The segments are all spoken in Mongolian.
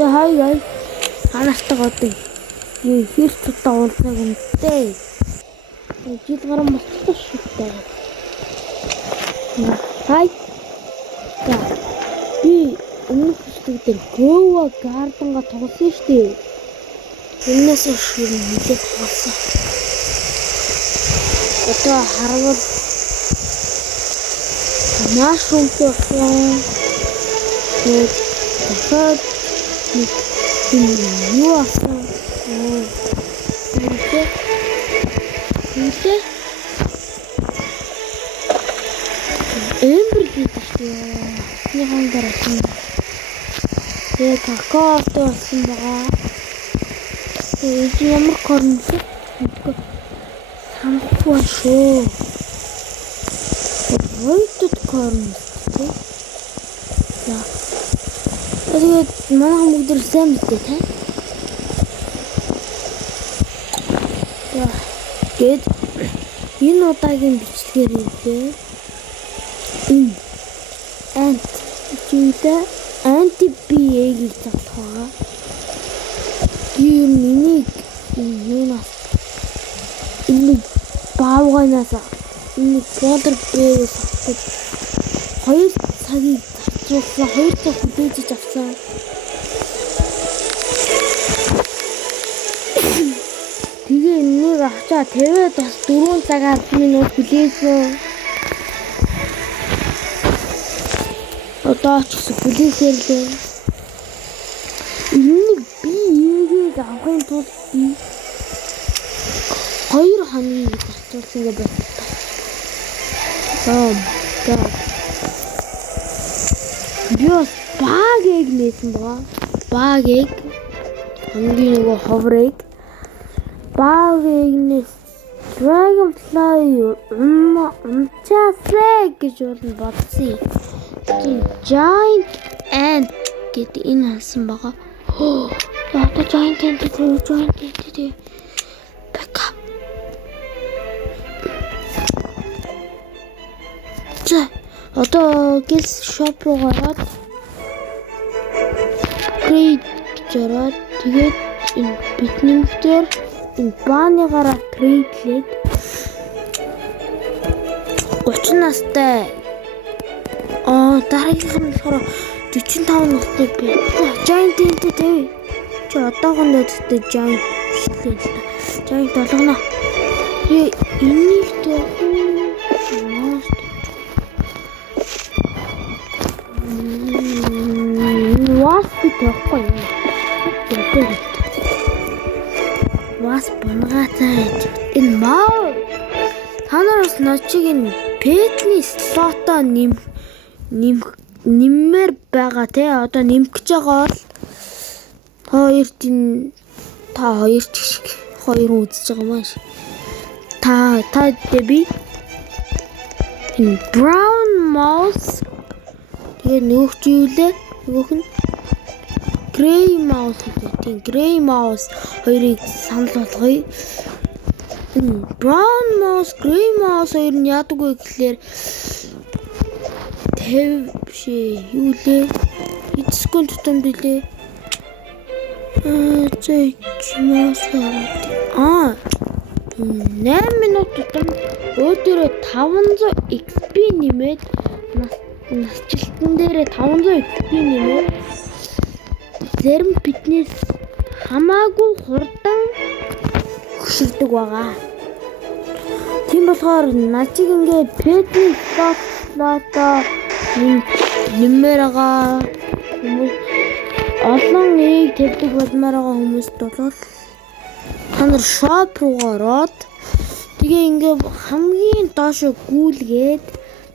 Hi guys. Ханастай годыг. Хэр тутаа уулзаг юмтэй. Жил гарам болчихлоо шүү дээ. Hi. Би өмнөх хэсгээр Goa Garden-га тоглосон шүү дээ. Энэс шүүр мэдээ тоглосон. Одоо харвал маш үнэтэй болсон. Тэгээд юу асан? Үнэтэй. Эмбер гэдэг чинь яхан гарсан. Тэгээд какаотой болсон байгаа. Тэгээд ямар корнс санахгүй шүү. Voided corners. Тэгээд манай бүгд сайн мэдээ те. Тэгээд энэ удаагийн бичлэгээр үлээ. Энэ anti-BA-ийг задлах байгаа. Энийг юунаас энэ баавганаас энэ Water Bear-ээс авах 2 цагийг зарцуулсан, 2 цаг хүлээж авсан. Тэгээ энийг авчаа тавиад бас 4 цагаар минут хүлээсэн. Одоо ч гэсэн хүлээсэрлээ. Энийг би энийг авахын тулд би 2 хоногийг зарцуулсан гэж байна. Биос багийг нээсэн байгаа. Багийг хамгийн нөгөө ховрыг багийг нээс Dragonfly умчаасаа гэж бодсон. Giant ant гэдэг энэ хансан байгаа. Одоо giant ant дээ. Бака. Одоо гис шоп руу гараад крейт чараад тэгээд энэ битнэмтэр энэ бааныгаараа крейтлээд 30 настай дараагийнх нь болохоор 45 настай би. Giant ant дээ. Чи одоогоос өдөртөө giant шилээ л та. Giant болгоно. Энийг дээ Wasp тэгэхгүй. Wasp бангаатай. Энэ маа та нараас ночиг энэ петний слотоо нэммээр байгаа те. Одоо нэмэх гэж байгаа бол та хоёр ч хоёр үзэж байгаа маш. Та би энэ brown mouse тэгээ нөгөөч юу лээ? Нөгөөх нь Grey mouse гэдэг. Grey mouse хоёрыг санал болгоё. Brown mouse, Grey mouse хоёр нь яадаг вэ гэхлээр 50 бишээ юу лээ? Хэдэн секунд тутамд билээ? 8 минут тутамд өөрөөр 500 XP нэмээд насжилтан дээрээ 500 XP нэмээд зарим фитнес хамаагүй хурдан хөшөрдөг байгаа. Тийм болохоор начиг ингээд петний слотоо нэмээр байгаа хүмүүс олон ийг тавьдаг болмоор байгаа хүмүүст бол та нар шоп руу ороод тэгээ ингээд хамгийн доошо гүйлгээд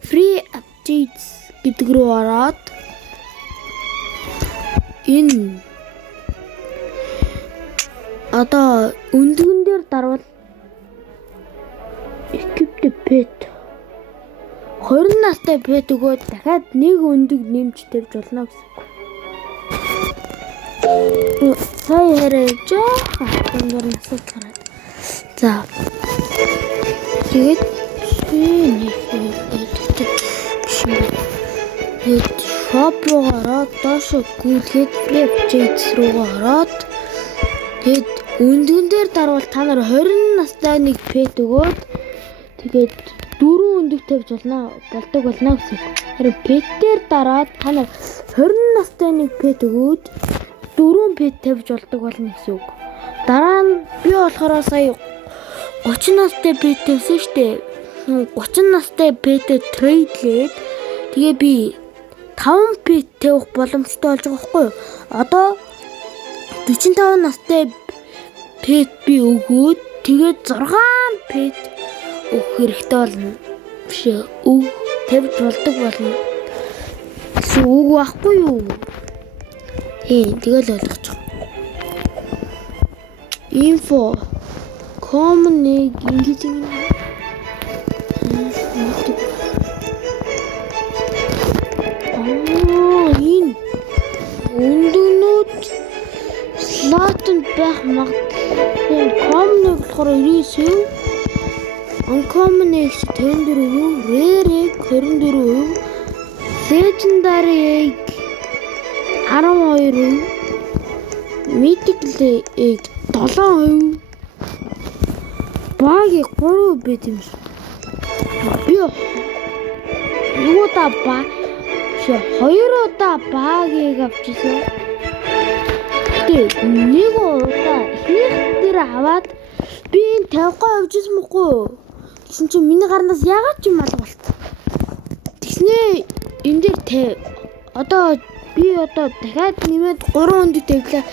free updates гэдэг рүү ороод энэ одоо өндгөн дээр дарвал equipped pet 20 настай pet өгөөд дахиад нэг өндөг нэмж тавьж болно гэсэн. Сая хэрэг жоохон насад гараад. За. Тэгээд shop руу гараад доошо гүйлгээд purchase руугаа ороод тэгээд өндгөн дээр дарвал та нар 20 настай нэг pet өгөөд тэгээд 4 өндөг тавьж болдог болно гэсэн. Харин pet дээр дараад та нар 20 настай нэг pet өгөөд 4 pet тавьж болдог болно гэсэн үг. Дараа нь би болохоор сая 30 настай pet тавьсан штэ. 30 настай pet трейдлээд тэгээ би 5 pet тавих боломжтой болж байгаа байхгүй юу? Одоо 45 настай pet би өгөөд тэгээд 6 pet өгөх хэрэгтэй болно. Биш үг тавьж болдог болно. Эсвэл үг байхгүй юу? Тэгэл ойлгочих. Info common ингэж юм. Өндөгнүүд слотод байх магадлал common болохоор 99%, uncommon egg 54%, rare egg 24%, legendary egg 12%, mythical egg 7%, баг 3% байт юм шиг. Би юу удаа баг 2 удаа багийг авчихсан. Тэгээд нэг удаа ихнийх дээр аваад би энэ 50-гаа авчихсан мөхгүй. Тэгсэн чинь миний гарнаас яагаад ч юм алгуулт. Тэгснээ энэ дээр одоо дахиад нэмээд 3 өндөг тавихыг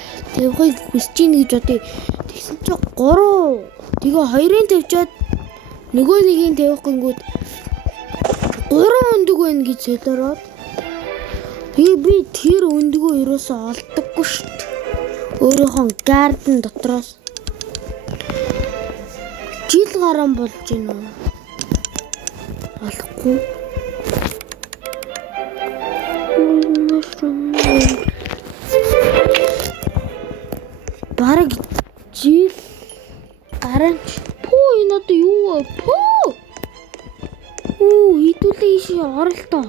хүсэж ийн гэж бодъё. Тэгсэн чинь 3 тэгээ 2-ын тавьчаад нөгөө нэгийг тавих гингүүд 3 өндөг байна гэж солиороод тэгээ би тэр өндөгөө ерөөсөө олдоггүй шүү дээ. Өөрийнхөө гарден дотроос жил гарan болж байна уу? Олохгүй. Бараг жил гарan энэ одоо юу вэ? Хэдүүлээ ишээ оролтоо.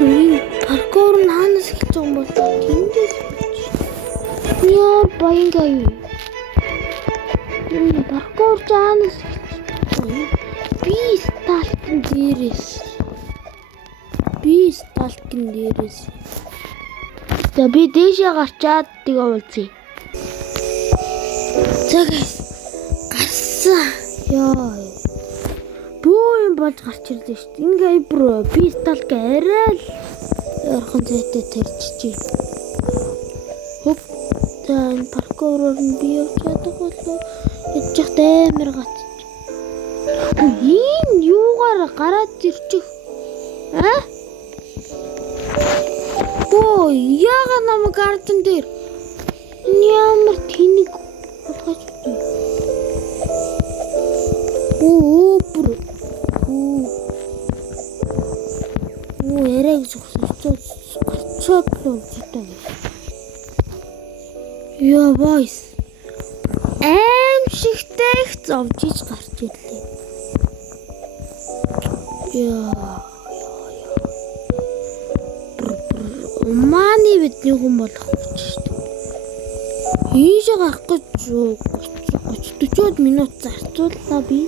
Энэ паркур нь хаанаас эхэлж байгаа юм бол тэндээс яа баянгаа юу? Энэ паркур хаанаас би сталкин дээрээс. За би дээшээ гарчаад тэгээ уулзъя. Цагаас гарсан. Яа. Бөө юм болж гарч ирлээ шүү дээ. Ингээ бро би сталк арай л ярхан зайтай тарьчихжээ. Хөп. За энэ паркуроор нь би явж чадах болов. Ядчих амар гат. Энэ юугаар гараад ирчих. Яага намайг гарден дээр ямар тэнэг болгож бий. Ярэг гарчаад л зүйтэй. Яа бойс. Шигтэй их зовж иж гарч ирлээ. Яа. Мааны бидний хүн болох гэж шүү дээ. Ийшээ гарах гэж 30-40 минут зарцууллаа би.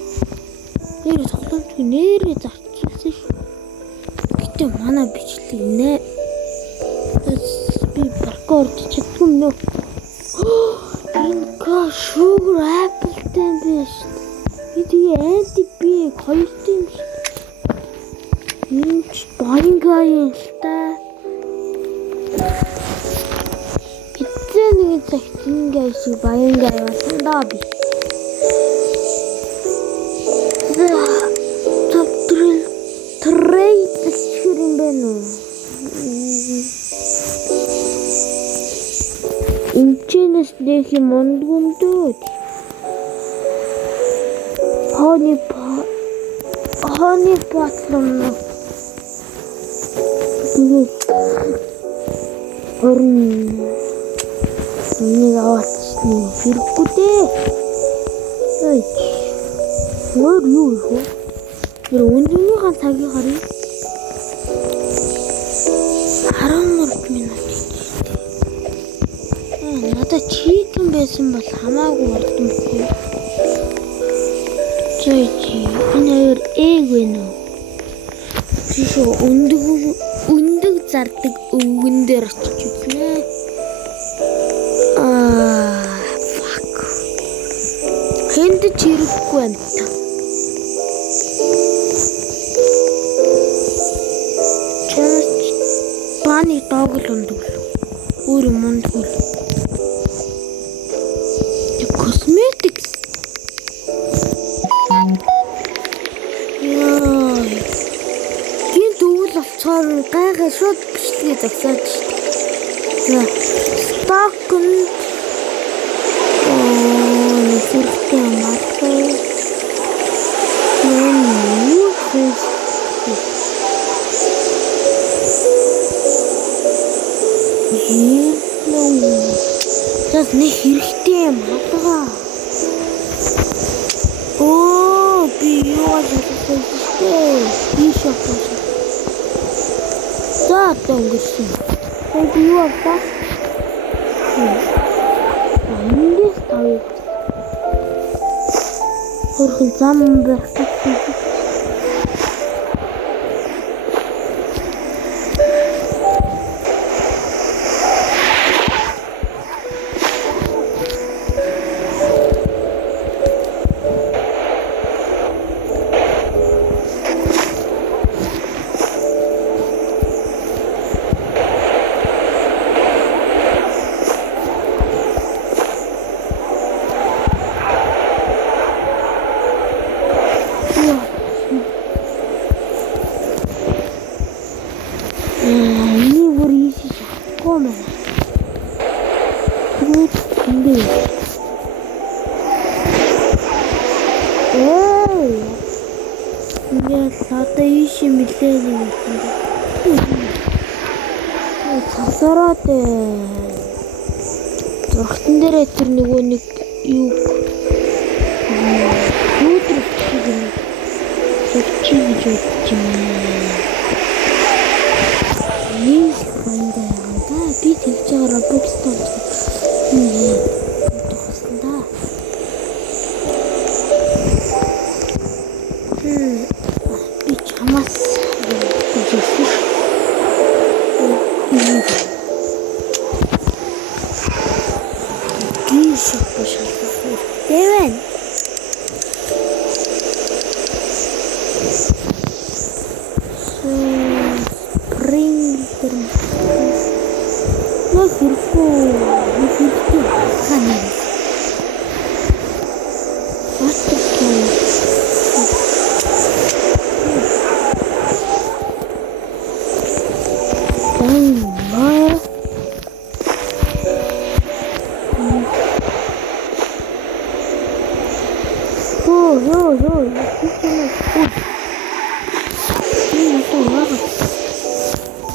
Нэр тоглоомч нэрээ зарцуулсан шүү. Гэтэ манай бичлэг нэ. Би паркур чадгүй нөө. Энэ sugar apple тань биш. Тэгээ анти би хоёр тийм шүү. Энэ баянгаа юм та. Нэг цагт ингээ шиг баянгаа явуулсан даа би. Трейд ширин байна уу? Инчэнэс дэх юм ондгондод. Honey pot юм. Нэг аваачны хэрэггүй дээ. Өөр юу вэ? Тэр өндөрийнхаа цагийг харъя. 13 минут. Надад чикен байсан бол хамаагүй урдан бүхий. Чи энэ эг вэ нөө? Чи өндөг зардаг өвгөн дээр очиж үзнэ. Fuck. Хэнд чирэхгүй юм та. Баны доогл ундаг л. Өөр юм ундгүй л. Cosmetics. Гинт өвөл болцоор гайхаа шууд бичлэгээ загсаад шүү дээ. Stock нь нөхөртэй амартай. Тэс нэг хэрэгтэй юм аа. Би юу гэсэн бэ? Би шоколад. За тэнгэрсэн. Би юу авах? Эндээс тавь. Хөрхөн зам байх гэсэн. Надад ийш мэлээ нэг юм. Цасараад зургатан дээрээ тэр нөгөө нэг юу өдөр чи гэж бодчих юм. Ийм бандаа би тэгж байгаа Roblox-тай тохсон да. Би чамаас үзсэн. Дэвэн. Спрингтер. Нахирку. Ханаа.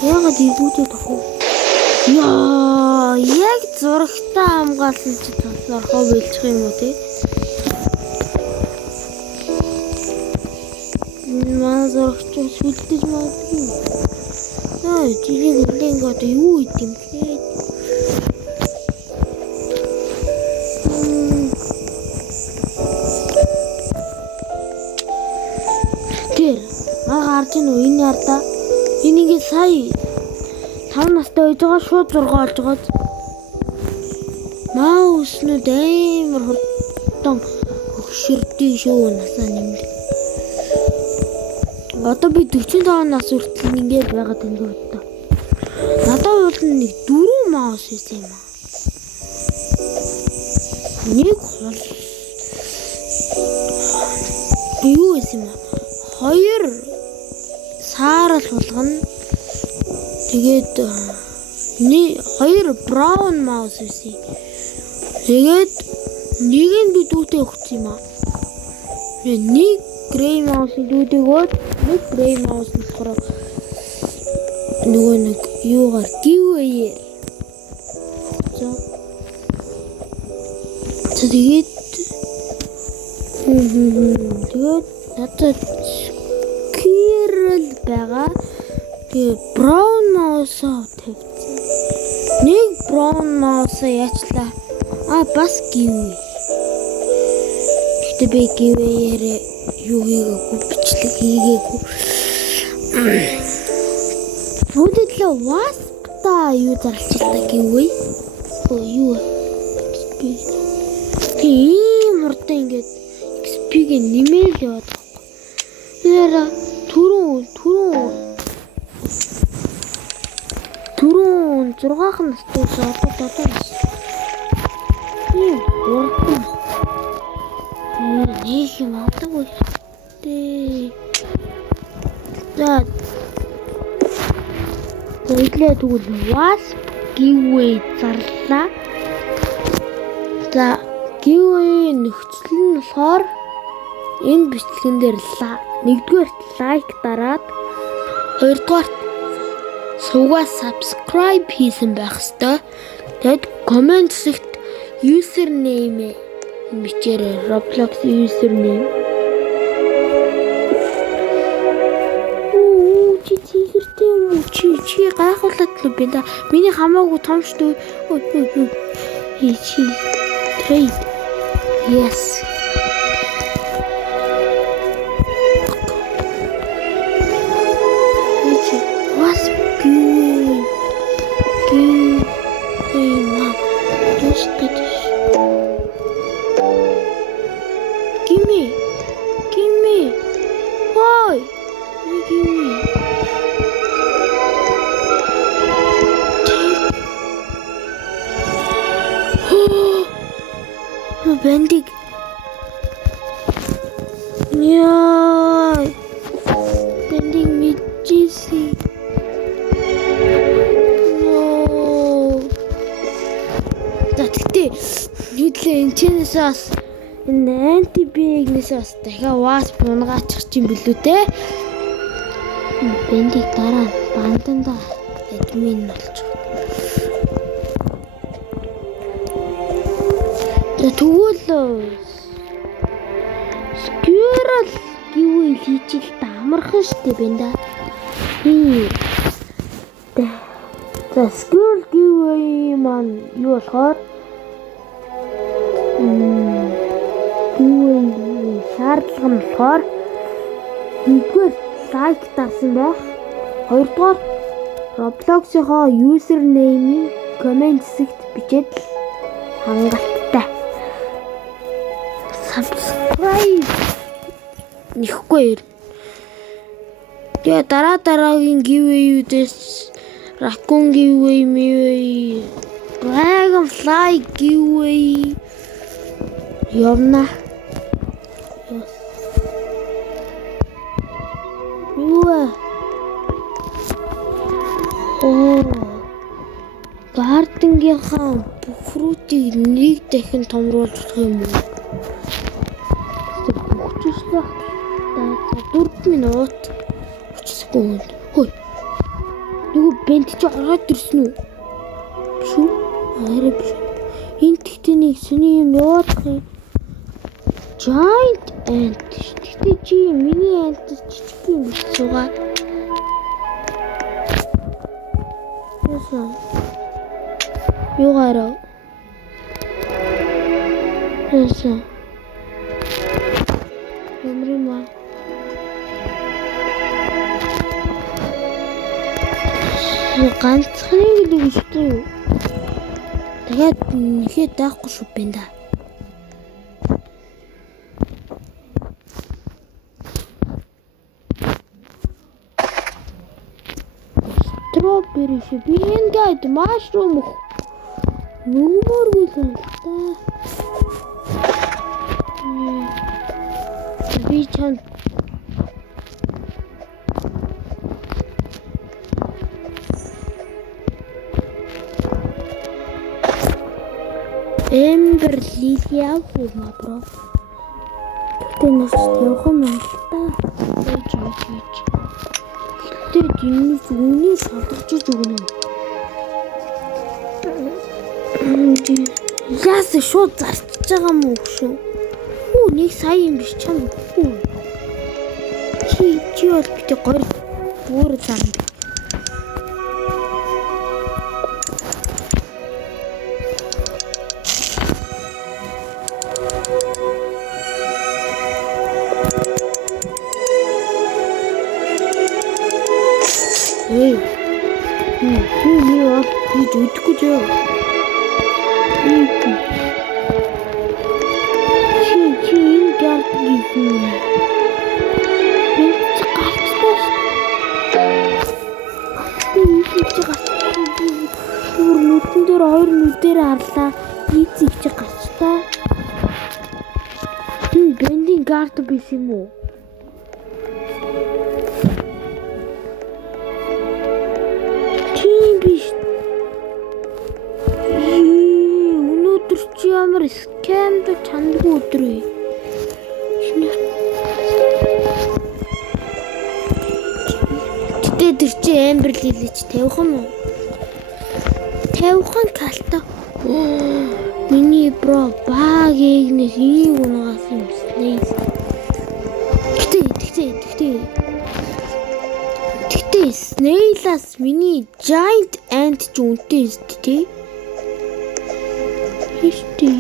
Яагаад ийгүүдээ тохоо? Яг зурагтаа хамгаалсан чи тасархаа бэлчих юм уу те? Манай зурагч сүлдэж магадгүй. Жилийн үлэн гот юу идэм бэ? Гарч ийн үү энэ ярда. Энийг сая 5 настай байж байгаа шууд 6 болж байгаа. Мауснууд амар хурдан хөгшөрдөг шүү насаа нэмэл. Одоо би 45 нас хүртэл ингэж байгаад энэ удаа. Надад бол нэг 4 маус байсан юм аа. Нэг хол. Юу байсан юм аа? 2 саарал болгоно. Тэгээд 2 браун маус байсан. Тэгээд нэг нь би дүүтэй өгсөн юм аа. Нэг грей маус дүүтэйгөөд нэг грей маус болохоор нөгөө нэг юугаар giveaway. Тэгээд надад байгаа. Тэгээ браун маус носоо тавьсан. Нэг браун носоо яачлаа. Бас гівээ. Гэтэ би гівээгээр юу хийгээгүй бичлэг хийгээгүй. Бүдэдлээ wasp-та юу зарлчихлаа гівээ. Юу XP. Тийм хурдан ингээд XP-г нэмээл яваад байгаа. Яра түрүүн 6-ах настаас одоо ийм урдан. Нэг юм авдаг үү? За. Тэглээ тэгвэл wasp giveaway зарлаа. За, giveaway нөхцөл нь болохоор энэ бичлэгэн дээр нэгдүгээр лайк дараад хоёрдугаар сувгаа subscribe хийсэн байх ёстой. Тэгэд комент хэсэгт username бичээрэй. Roblox username. Чи гайхуулаад л би да. Миний хамаагүй том шүү. Чи trade. Yes. What's good? Just get this. Give me. Why? Give me. Бендик. Яа. Бендик мэдчихсэн. Тэгтээ нүдлээ энэчнээс энэ антибигнээс бас дахиад wasp унгаачих юм билүү те. Бендик дараа банданда админ болчих. Тэгвэл squirrel giveaway хийчихэл та амархан штэ бэнда. За squirrel giveaway маань юу болохоор giveaway шаардлага нь болохоор нэгдүгээр лайк дарсан байх. Хоёрдугаар Roblox-ийнхоо username-ийг комент хэсэгт бичээд хангалттай. Subscribe нэхгүй. Тэгээ дараагийн giveaway-үүдээс raccoon giveaway, dragonfly giveaway явна. Гардингийнхаа бүх фрутыг нэг дахин томруулж болох юм уу? Бүгдчлээ. 4 минут 30 секунд. Хөөе. Нөгөө бент чи ороод ирсэн үү? Шүү. Арай биш. Энд тэгтээ нэг сони юм яваад байгаа. Giant ant. Тэгтээ чи миний ant жижиг юм биш суугаа. Яасан? Юугаараа. Яасан? Юмрыма. Ганцхан л үстэй юу? Тэгээд нэхэд даахгүй шүү бэнда. Strawberry should be in guide mushroom. Нүмөргүй л та. Би чам Ember Lily авах ма бро. Тэнэс явах юм л та. Тэгээд энэ зүүний салдарч өгнө. Яс шууд зарчиж байгаа юм уу шүү? Нэг сая юм биш чам. Чи бол битээ гор бүр зам. Эй. Юу яа? Би зүтгэж яа. Чи энэ гарт гисэн. Би гацтай. Бүр нүдэн дээр хоёр нүдээр харлаа. Ийцэг чи гацтай. Бендинг гарт биш юм уу? Тийм биш. Өнөөдөр чи ямар скамд чандгүй өдөр вэ? Тэр чи амбер лилич тавих юм уу? Тавихан калта. Миний бро баг эгнээс ийм унгаас юм снэйл. Тэгтээ снэйлаас миний giant ant ч үнэтэй шүү дээ. Хиштэй.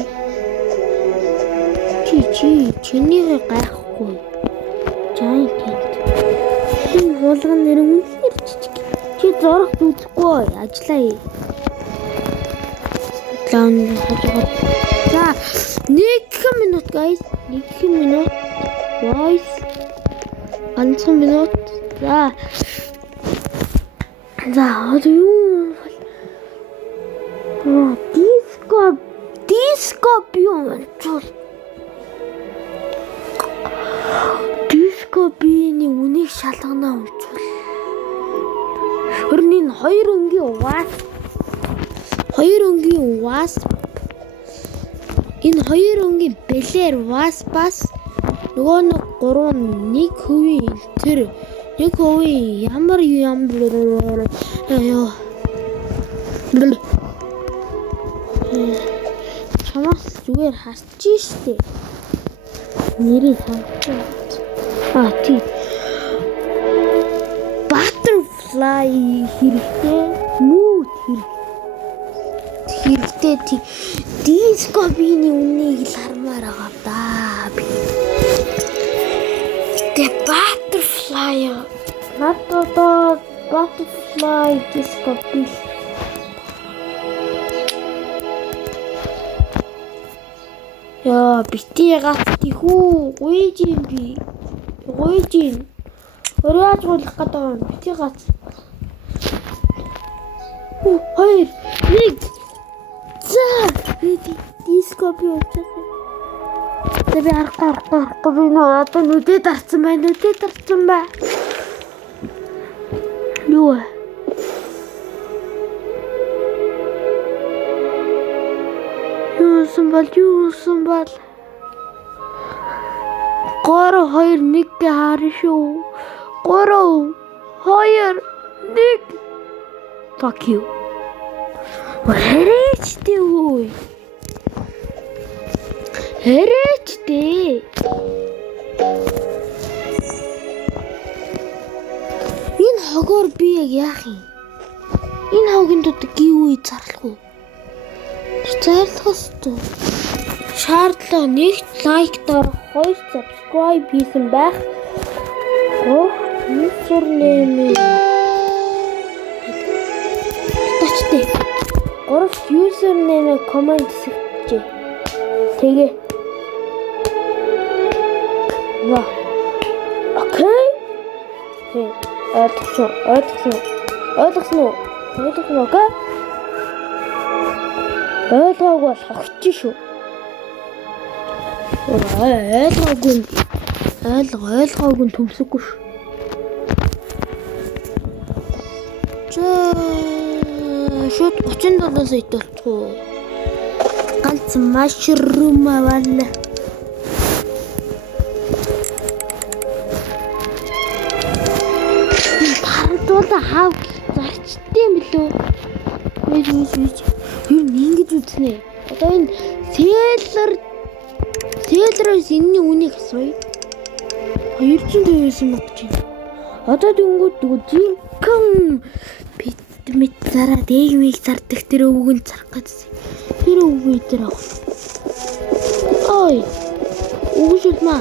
Чинийгээ гайхгүй. Giant ant. Энэ болгон нэр үнэхээр жижиг. Чи зорох үзэхгүй ажиллая. За 1 минут guys. 1 минут. Voice. 1 минут. За юу? Диско юм чул. Диско биений үнийг шалганаа унцвал. Өрний хоёр өнгийн wasp. Энэ хоёр өнгийн бэлэр wasp-аас нөгөө нэг 1% тэр 1% ямар чамаас зүгээр харч штэ. Нэрийг хавчаа. Тий. Butterfly хэрэгтэй. Mood хэрэгтэй. Диско биений үнийг л хармаар байгаа да би. The butterfly. Butterfly диско би. Яа, бити гат тийхүү гуйж юм би. Өрөөж гулах гэдэг юм. Бити гат. Хоёр, нэг. За, диско би очсон. Би арахгүй би одоо нүдэд дарцсан байна. Юу? Юусан бол 3 2 1 харна шүү. 3 2 1 Fuck you. Хэрэчтэй. Энэ хогоор би яг яах юм? Энэ хогийн дот гівүй зарлах уу? Зарлах ёстой. Шаардлага 1 лайк дор 2 subscribe хийсэн байх. Username. Тачтай. 3 username comment хийчихье. Тэгээ. Ваа. Окей. Ойлгосон уу? Окей. Ойлгоогүй бол хогч шүү. Ойлгоогүй төмсөггүй шүү. Шууд 37-аас идэлцэх үү? Ганц mushroom аваална. Тарантула хав зарчдээ юм билүү? Юу ингэж үзнэ? Одоо энэ Селлерээс энэний үнийг асууя. 259 мөнгө чинь. Одоо тэнгууд жинхэнэ мэд зараад эгмийг зардаг тэр өвгөнд зарах гэсэн. Тэр өвгөө дээр авах. Ой. Үгшилмаа.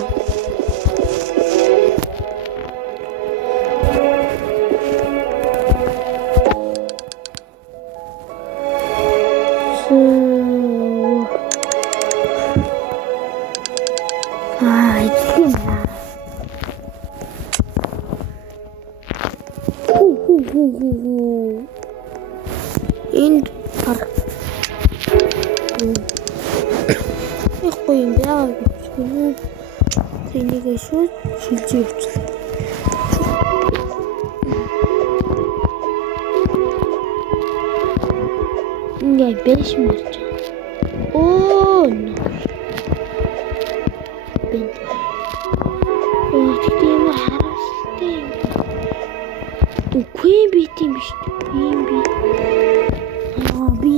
юу? Энд пар. Ихгүй юм яа гэж хүн тэнийг шууд шилжиж явуулсан. Ингээ бэш марч. Оо no. Бэнд. Тийм харастай. Үгүй би тийм биш. Би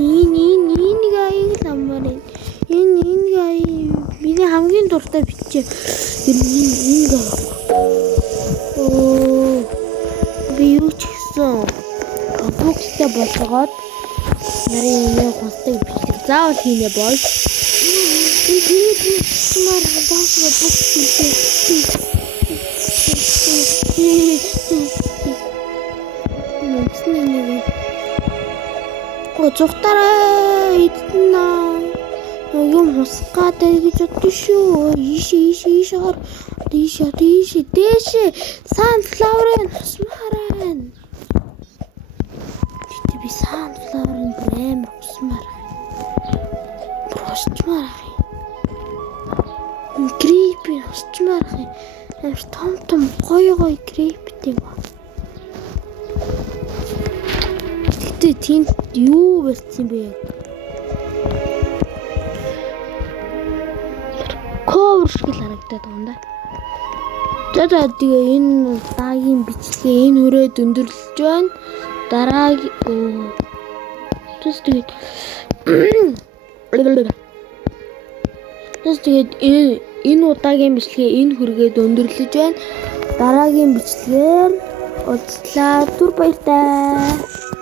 энэ гайг ламбар. Энэ гай миний хамгийн дуртай бичээ. Энэ гай. Оо би юу ч гэсэн бокстай болгоод нарийн юм хостыг бичих. Заавал хийнэ бол. Энэ тиймэр даасна бокс бичих. Зугтараа идэнаа юм хусгаад гэж бодсон шүү. Ийш хор. Дээш sunflower-ын хусмаарай. Тэгтээ би sunflower-ын брэм хусмаар. Простмаар. Грипи хусмаар. Амар том гоё гриптэй ба. Тэнд юу барьсан бэ? Cover шиг л харагдаад байгаа юм да. За тэгээ энэ удаагийн бичлэгээ энэ хүрээд өндөрлөж байна. Дараагийн тэгээд энэ удаагийн бичлэгээ энэ хүргээд өндөрлөж байна. Дараагийн бичлэгээр уулзлаа. Түр баяртай.